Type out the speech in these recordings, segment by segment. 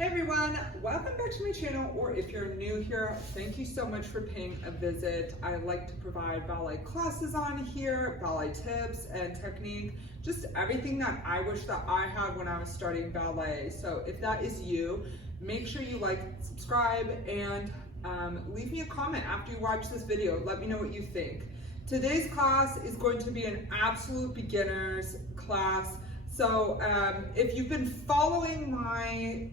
Hey everyone, welcome back to my channel, or if you're new here, thank you so much for paying a visit. I like to provide ballet classes on here, ballet tips and technique, just everything that I wish that I had when I was starting ballet. So if that is you, make sure you like, subscribe, and leave me a comment after you watch this video. Let me know what you think. Today's class is going to be an absolute beginner's class. So if you've been following my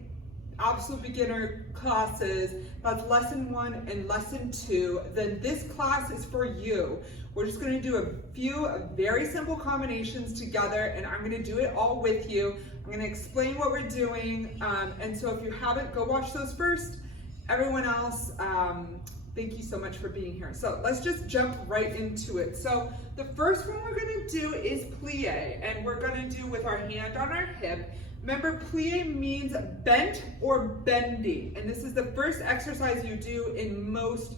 absolute beginner classes, that's lesson 1 and lesson 2, then this class is for you. We're just going to do a few very simple combinations together, and I'm going to do it all with you. I'm going to explain what we're doing, and so if you haven't, go watch those first. Everyone else, thank you so much for being here. So let's just jump right into it. So the first one we're going to do is plie, and we're going to do with our hand on our hip. Remember, plie means bent or bending, and this is the first exercise you do in most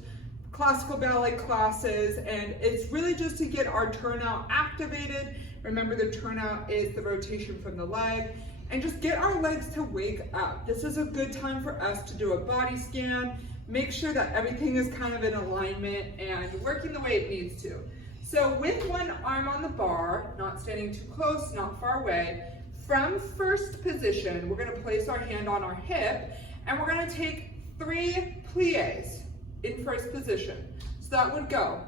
classical ballet classes, and it's really just to get our turnout activated. Remember, the turnout is the rotation from the leg, and just get our legs to wake up. This is a good time for us to do a body scan, make sure that everything is kind of in alignment and working the way it needs to. So with one arm on the bar, not standing too close, not far away, from first position, we're going to place our hand on our hip, and we're going to take 3 plies in first position. So that would go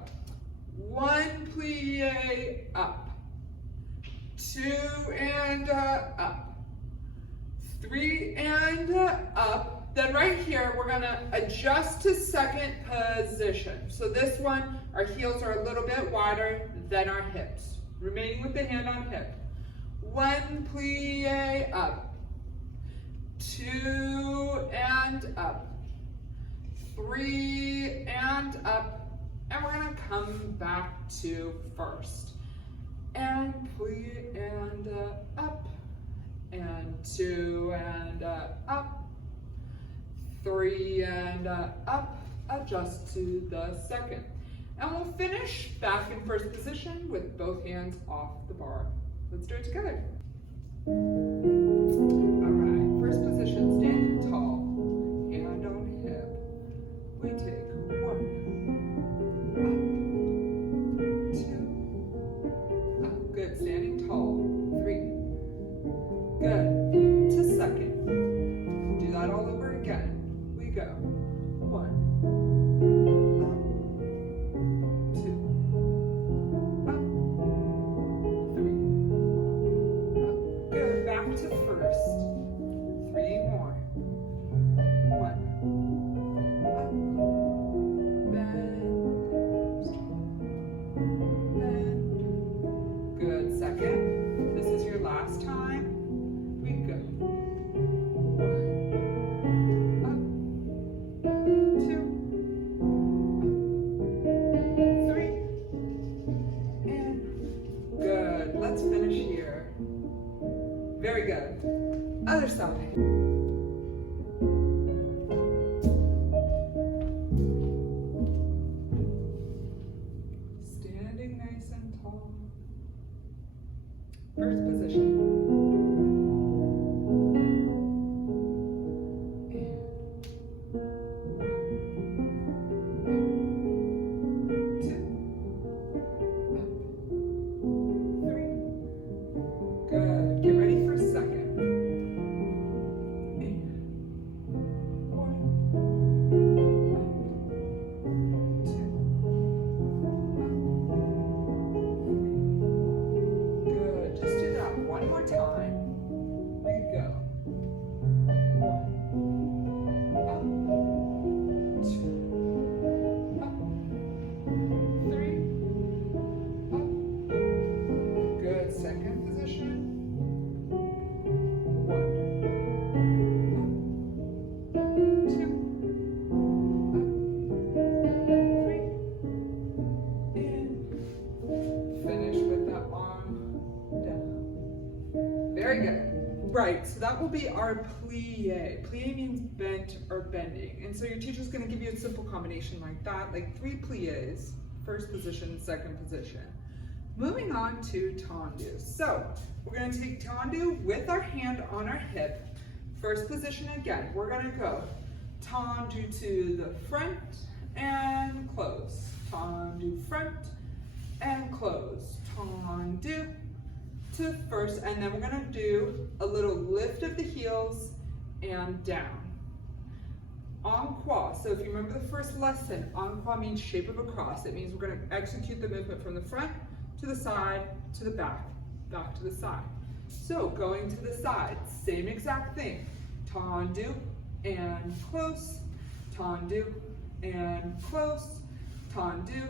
1 plie up, 2 and up, 3 and up. Then right here, we're going to adjust to second position. So this one, our heels are a little bit wider than our hips, remaining with the hand on hip. 1 plie up, 2 and up, 3 and up, and we're going to come back to first. And plie and up, and 2 and up, 3 and up, adjust to the second. And we'll finish back in first position with both hands off the bar. Let's do it together. All right, first position, standing tall, hand on hip. We take 1, up, 2, up. Good, standing tall, 3. Good, to second. Do that all over again. We go, 1. To first, 3 more. 1, up, bend, good. Second, this is your last time. We go. 1, up, 2, up, 3, and good. Let's finish here. Very good. Other side. Standing nice and tall. First position. Very good. Right, so that will be our plie. Plie means bent or bending. And so your teacher's going to give you a simple combination like that, like 3 plies, first position, second position. Moving on to Tondu. So we're going to take Tondu with our hand on our hip, First position again, we're gonna go Tondu to the front and close. Tondu front and close. Tondu to first, and then we're gonna do a little lift of the heels and down. En croix, so if you remember the first lesson, en croix means shape of a cross. It means we're gonna execute the movement from the front to the side to the back, back to the side. So going to the side, same exact thing. Tondu and close, tondu and close, tondu,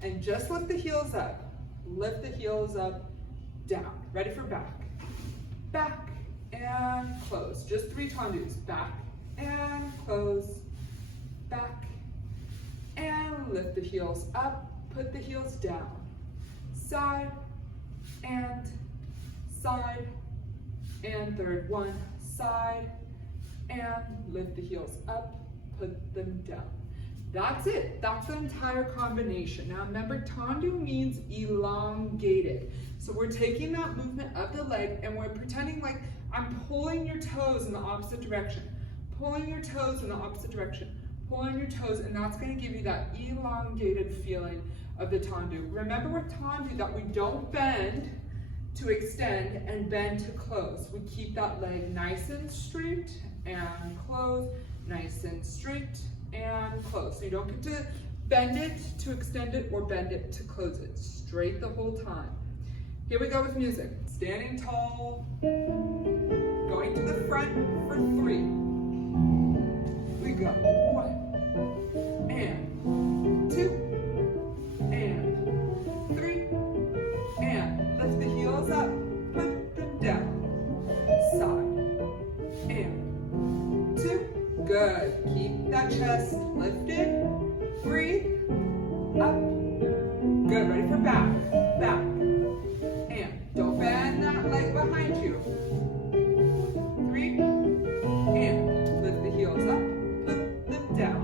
and just lift the heels up. Lift the heels up, down. Ready for back. Back and close. Just 3 tondus. Back and close, back and lift the heels up, put the heels down. Side and third one, side and lift the heels up, put them down. That's it, that's the entire combination. Now remember, Tondu means elongated. So we're taking that movement of the leg and we're pretending like I'm pulling your toes in the opposite direction. Pulling your toes in the opposite direction. Pulling your toes, and that's gonna give you that elongated feeling of the Tondu. Remember with Tondu that we don't bend to extend and bend to close. We keep that leg nice and straight and close, nice and straight and close. So you don't get to bend it to extend it or bend it to close it. Straight the whole time. Here we go with music. Standing tall, going to the front for 3. We go 1 and 2 and 3 and lift the heels up, put them down, side and 2. Good. Keep that chest lifted. Breathe up. Good. Ready for back. Back. And don't bend that leg behind you. 3 and lift the heels up, put them down.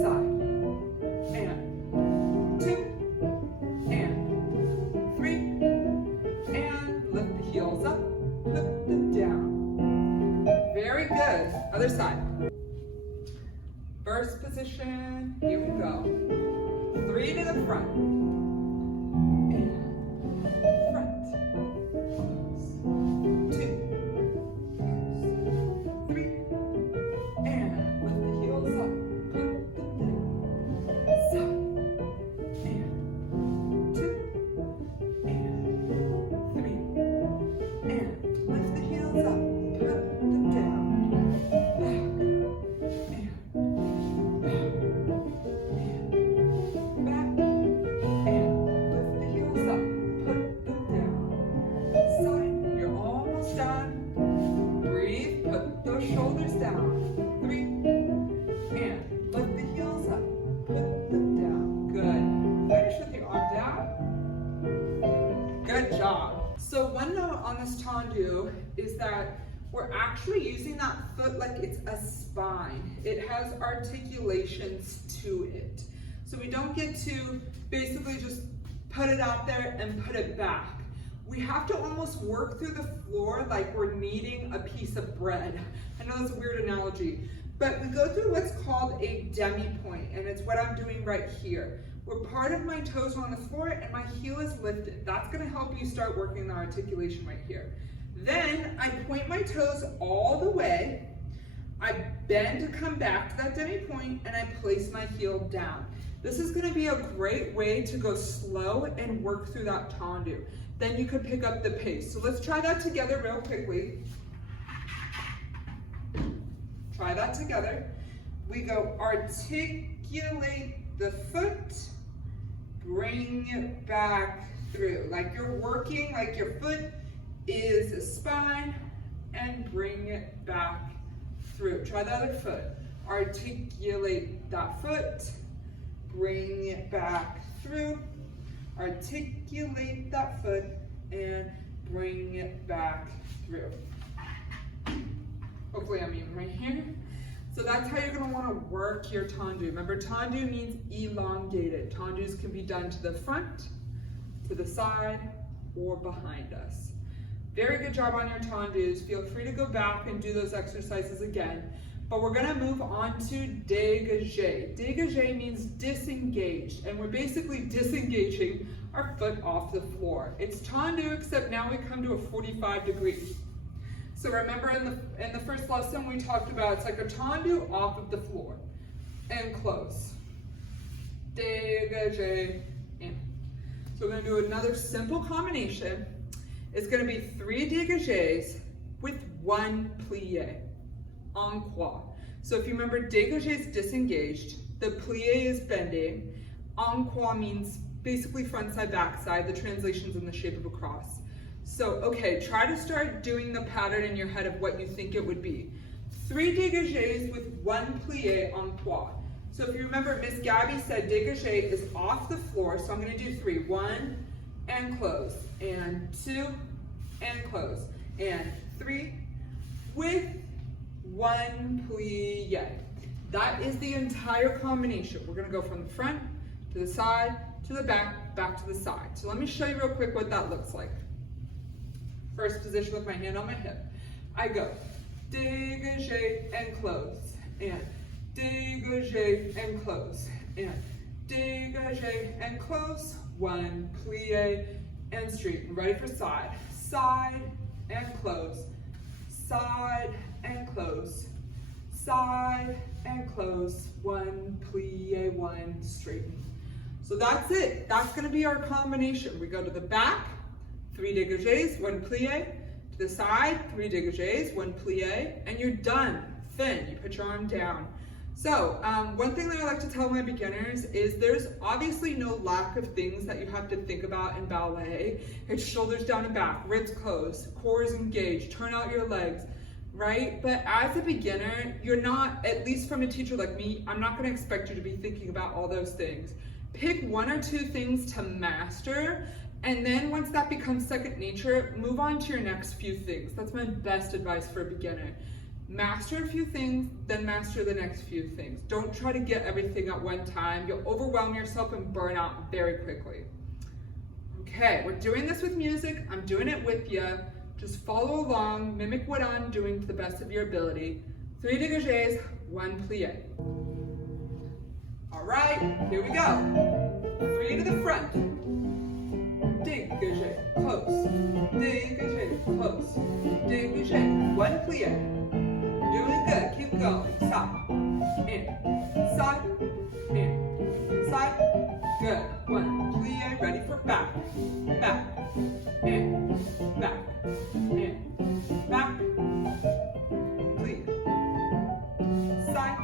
Side and 2 and 3 and lift the heels up, put them down. Very good. Other side. First position, here we go. 3 to the front. And front. Close. 2. Close. 3. And lift the heels up. Put them down. Side. And 2. And 3. And lift the heels up. Put them down. Back. Shoulders down. 3 and lift the heels up. Put them down. Good. Finish with your arm down. Good job. So one note on this Tondu is that we're actually using that foot like it's a spine. It has articulations to it. So we don't get to basically just put it out there and put it back. We have to almost work through the floor like we're kneading a piece of bread. I know that's a weird analogy, but we go through what's called a demi-point, and it's what I'm doing right here, where part of my toes are on the floor and my heel is lifted. That's gonna help you start working the articulation right here. Then I point my toes all the way, I bend to come back to that demi-point, and I place my heel down. This is gonna be a great way to go slow and work through that Tondu. Then you could pick up the pace. So let's try that together real quickly. Try that together. We go articulate the foot, bring it back through. Like you're working, like your foot is a spine, and bring it back through. Try the other foot. Articulate that foot, bring it back through. Articulate that foot and bring it back through. Hopefully I'm even right here. So that's how you're gonna wanna work your Tondu. Remember, Tondu means elongated. Tondus can be done to the front, to the side, or behind us. Very good job on your tendus. Feel free to go back and do those exercises again. But we're gonna move on to dégagé. Dégagé means disengaged, and we're basically disengaging our foot off the floor. It's Tondu, except now we come to a 45 degrees. So remember in the first lesson we talked about it's like a Tondu off of the floor. And close. Dégagé, in. So we're gonna do another simple combination. It's gonna be 3 dégagés with 1 plie. En croix. So if you remember, dégagé is disengaged, the plie is bending, en croix means basically front side, back side, the translation's in the shape of a cross. So, okay, try to start doing the pattern in your head of what you think it would be. 3 dégagés with 1 plie en croix. So if you remember, Miss Gabby said dégagé is off the floor, so I'm gonna do 3. 1, and close, and 2, and close, and 3, with 1 plie. That is the entire combination. We're gonna go from the front to the side, to the back, back to the side. So let me show you real quick what that looks like. First position with my hand on my hip. I go dégagé and close, and dégagé and close, and dégagé and close, 1 plie and straighten. Ready for side. Side and close, side and close, side and close, 1 plie, 1 straighten. So that's it. That's going to be our combination. We go to the back, 3 dégagés, 1 plie, to the side, 3 dégagés, 1 plie, and you're done. Fin. You put your arm down. So one thing that I like to tell my beginners is there's obviously no lack of things that you have to think about in ballet. It's shoulders down and back, ribs closed, core is engaged, turn out your legs, right? But as a beginner, you're not, at least from a teacher like me, I'm not gonna expect you to be thinking about all those things. Pick 1 or 2 things to master, and then once that becomes second nature, move on to your next few things. That's my best advice for a beginner. Master a few things, then master the next few things. Don't try to get everything at one time. You'll overwhelm yourself and burn out very quickly. Okay, we're doing this with music. I'm doing it with you. Just follow along, mimic what I'm doing to the best of your ability. 3 dégagés, 1 plie. All right, here we go. 3 to the front. Dégagé, close. Dégagé, close. Dégagé, 1 plie. Doing good, keep going. Side, in, side, in, side. Good. 1 plie, ready for back. Back, in, back, in, back. Plie. Side,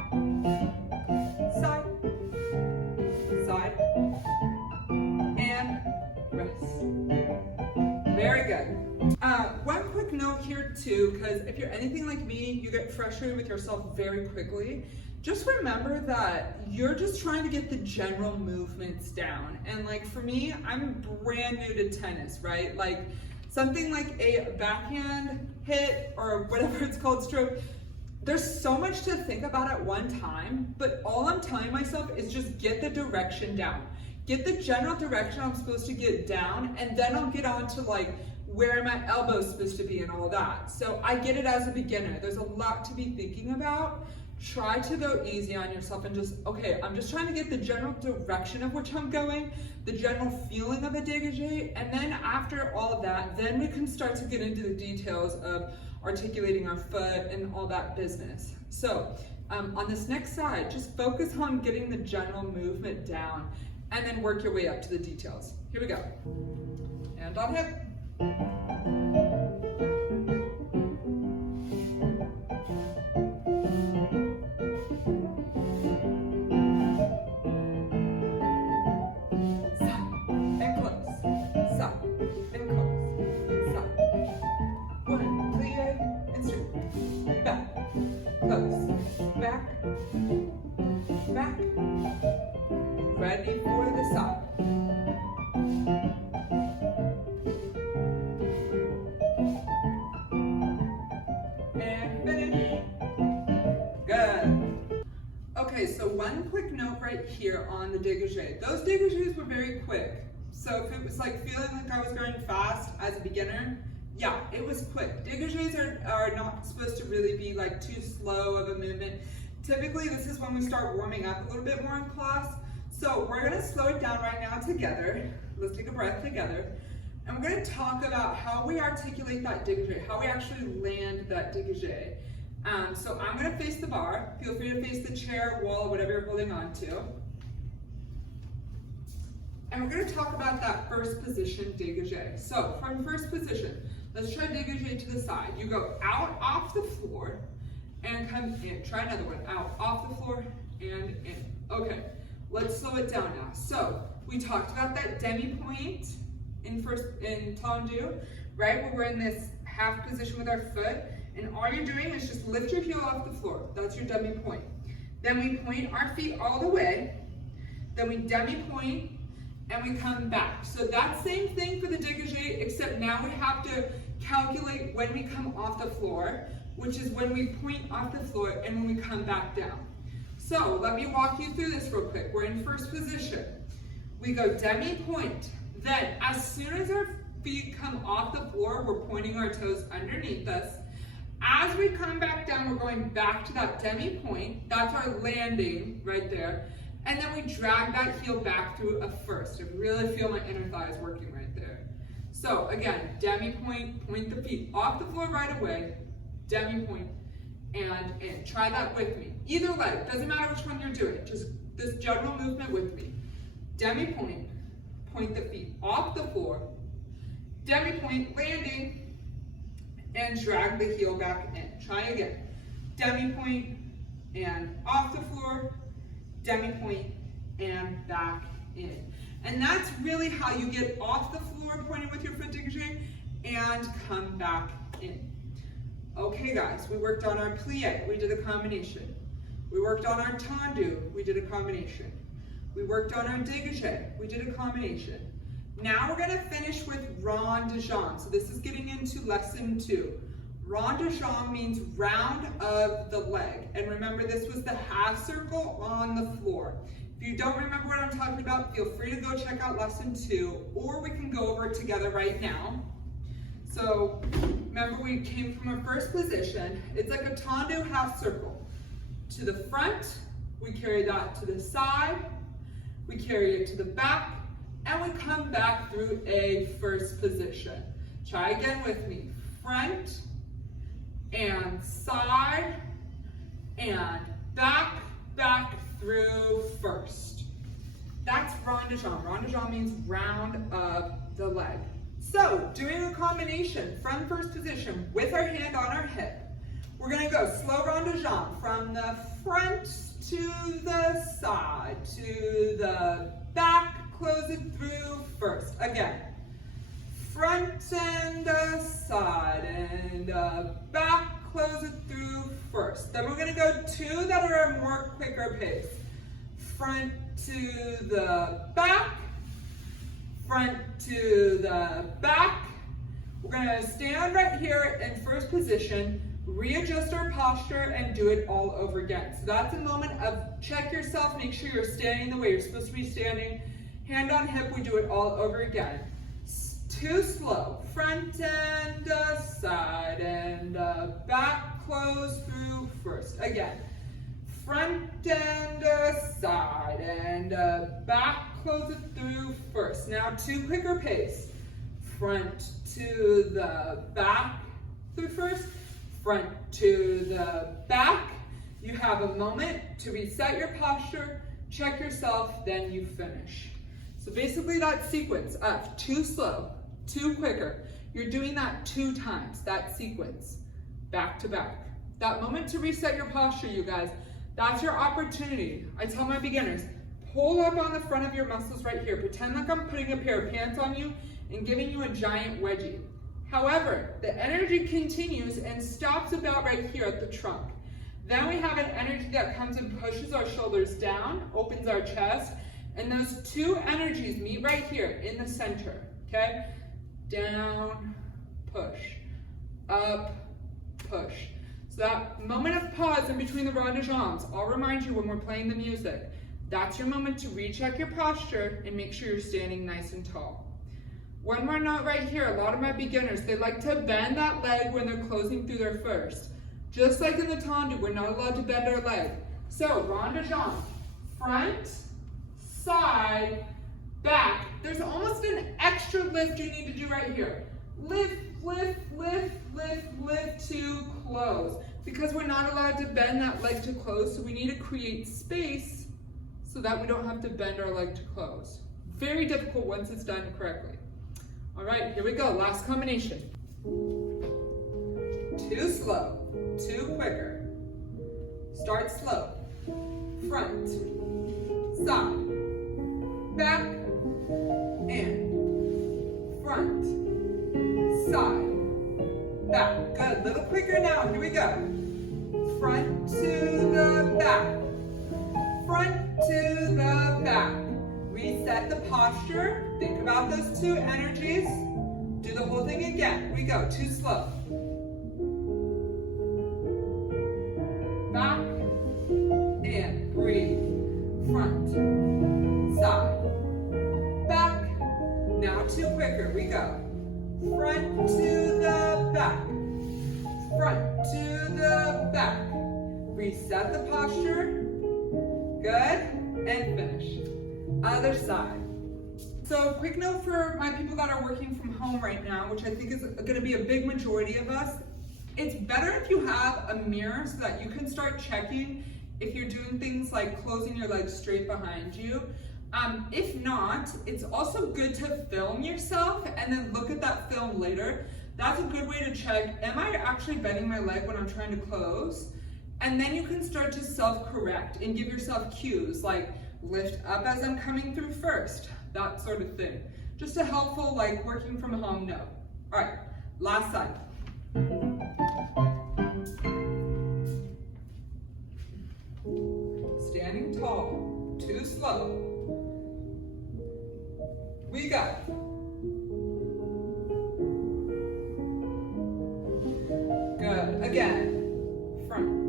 side, side, and rest. Very good. One quick note here too, because if you're anything like me, you get frustrated with yourself very quickly. Just remember that you're just trying to get the general movements down. And like for me, I'm brand new to tennis, right? Like something like a backhand hit or whatever it's called, stroke, there's so much to think about at one time, but all I'm telling myself is just get the direction down. Get the general direction I'm supposed to get down, and then I'll get on to like where my elbow's supposed to be and all that. So I get it as a beginner. There's a lot to be thinking about. Try to go easy on yourself and just, okay, I'm just trying to get the general direction of which I'm going, the general feeling of a dégagé, and then after all of that, then we can start to get into the details of articulating our foot and all that business. So on this next side, just focus on getting the general movement down and then work your way up to the details. Here we go. And on hip. Ready for the side. And finish. Good. Okay, so one quick note right here on the dégagé. Those dégagés were very quick. So if it was like feeling like I was going fast as a beginner, Yeah, it was quick. Dégagés are not supposed to really be like too slow of a movement. Typically, this is when we start warming up a little bit more in class. So we're gonna slow it down right now together. Let's take a breath together. And we're gonna talk about how we articulate that dégagé, how we actually land that dégagé. So I'm gonna face the bar. Feel free to face the chair, wall, whatever you're holding on to. And we're gonna talk about that first position dégagé. So from first position, let's try dégagé to the side. You go out off the floor and come in. Try another one. Out off the floor and in. Okay, let's slow it down now. So we talked about that demi-point in Tondu, right? Where we're in this half position with our foot. And all you're doing is just lift your heel off the floor. That's your demi-point. Then we point our feet all the way. Then we demi-point and we come back. So that same thing for the dégagé, except now we have to calculate when we come off the floor, which is when we point off the floor and when we come back down. So let me walk you through this real quick. We're in first position. We go demi-point. Then as soon as our feet come off the floor, we're pointing our toes underneath us. As we come back down, we're going back to that demi-point. That's our landing right there. And then we drag that heel back through a first. I really feel my inner thighs working right there. So again, demi-point, point the feet off the floor right away, demi-point, and in. Try that with me. Either leg, doesn't matter which one you're doing, just this general movement with me. Demi-point, point the feet off the floor, demi-point, landing, and drag the heel back in. Try again. Demi-point, and off the floor, demi-point, and back in. And that's really how you get off the floor pointing with your foot dégagé and come back in. Okay guys, we worked on our plie, we did a combination. We worked on our tondu, we did a combination. We worked on our dégagé, we did a combination. Now we're gonna finish with rond de jambe. So this is getting into lesson 2. Rond de jambe means round of the leg. And remember, this was the half circle on the floor. If you don't remember what I'm talking about, feel free to go check out lesson 2, or we can go over it together right now. So remember, we came from our first position. It's like a tondu half circle. To the front, we carry that to the side, we carry it to the back, and we come back through a first position. Try again with me. Front, and side, and back through first. That's rond de jambe. Rond de jambe means round of the leg. So, doing a combination from first position with our hand on our hip, we're gonna go slow rond de jambe from the front to the side, to the back, close it through first. Again. Front and side and back, close it through first. Then we're gonna go 2 that are a more quicker pace. Front to the back, front to the back. We're gonna stand right here in first position, readjust our posture and do it all over again. So that's a moment of check yourself, make sure you're standing the way you're supposed to be standing. Hand on hip, we do it all over again. Too slow. Front and side and back, close through first. Again. Front and side and back, close it through first. Now 2 quicker pace. Front to the back through first. Front to the back. You have a moment to reset your posture, check yourself, then you finish. So basically that sequence of 2 slow, 2 quicker. You're doing that 2 times, that sequence, back to back. That moment to reset your posture, you guys, that's your opportunity. I tell my beginners, pull up on the front of your muscles right here. Pretend like I'm putting a pair of pants on you and giving you a giant wedgie. However, the energy continues and stops about right here at the trunk. Then we have an energy that comes and pushes our shoulders down, opens our chest, and those 2 energies meet right here in the center, okay? Down, push, up, push. So that moment of pause in between the rond de jambes, I'll remind you when we're playing the music, that's your moment to recheck your posture and make sure you're standing nice and tall. One more note right here. A lot of my beginners, they like to bend that leg when they're closing through their first. Just like in the Tondu, we're not allowed to bend our leg. So, rond de jambe, front, side, back. There's almost an extra lift you need to do right here. Lift, lift, lift, lift, lift to close. Because we're not allowed to bend that leg to close, so we need to create space so that we don't have to bend our leg to close. Very difficult once it's done correctly. All right, here we go, last combination. 2 slow, 2 quicker. Start slow. Front, side, back, and front, side, back. Good, a little quicker now, here we go. Front to the back, front to the back. Reset the posture. Think about those 2 energies. Do the whole thing again. Here we go. 2 slow. Back and breathe. Front, side, back. Now 2 quicker. We go. Front to the back. Front to the back. Reset the posture. Good. And finish. Other side. So quick note for my people that are working from home right now, which I think is going to be a big majority of us. It's better if you have a mirror so that you can start checking if you're doing things like closing your legs straight behind you. If not, it's also good to film yourself and then look at that film later. That's a good way to check, am I actually bending my leg when I'm trying to close? And then you can start to self-correct and give yourself cues like lift up as I'm coming through first, that sort of thing. Just a helpful, like, working from home note. All right, last side. Standing tall, 2 slow. We go. Good, again, front.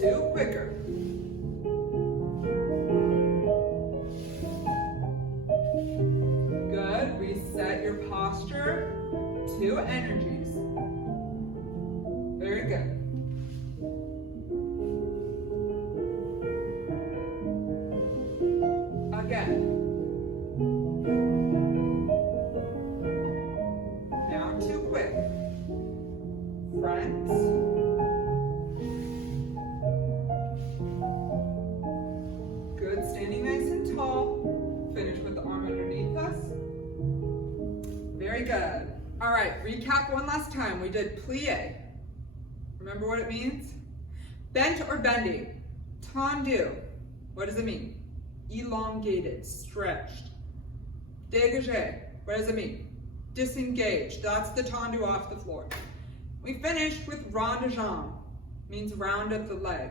2 quicker. Good, reset your posture. 2 energies. Very good. Again. Now 2 quick. Front. Good, standing nice and tall. Finish with the arm underneath us. Very good. All right, recap one last time. We did plie. Remember what it means? Bent or bending. Tondu. What does it mean? Elongated, stretched. Dege. What does it mean? Disengaged. That's the Tondu off the floor. We finished with rond de jambe. Means round of the leg.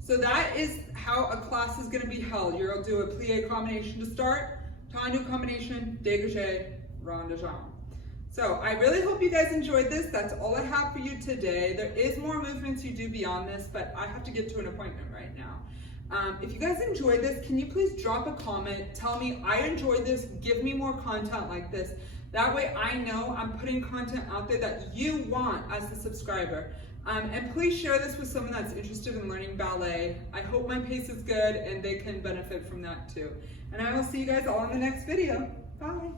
So that is how a class is going to be held. You'll do a plie combination to start, Tondu combination, dégagé, rond de jambe. So I really hope you guys enjoyed this. That's all I have for you today. There is more movements you do beyond this, but I have to get to an appointment right now. If you guys enjoyed this, can you please drop a comment? Tell me I enjoyed this. Give me more content like this. That way I know I'm putting content out there that you want as a subscriber. And please share this with someone that's interested in learning ballet. I hope my pace is good and they can benefit from that too. And I will see you guys all in the next video. Bye.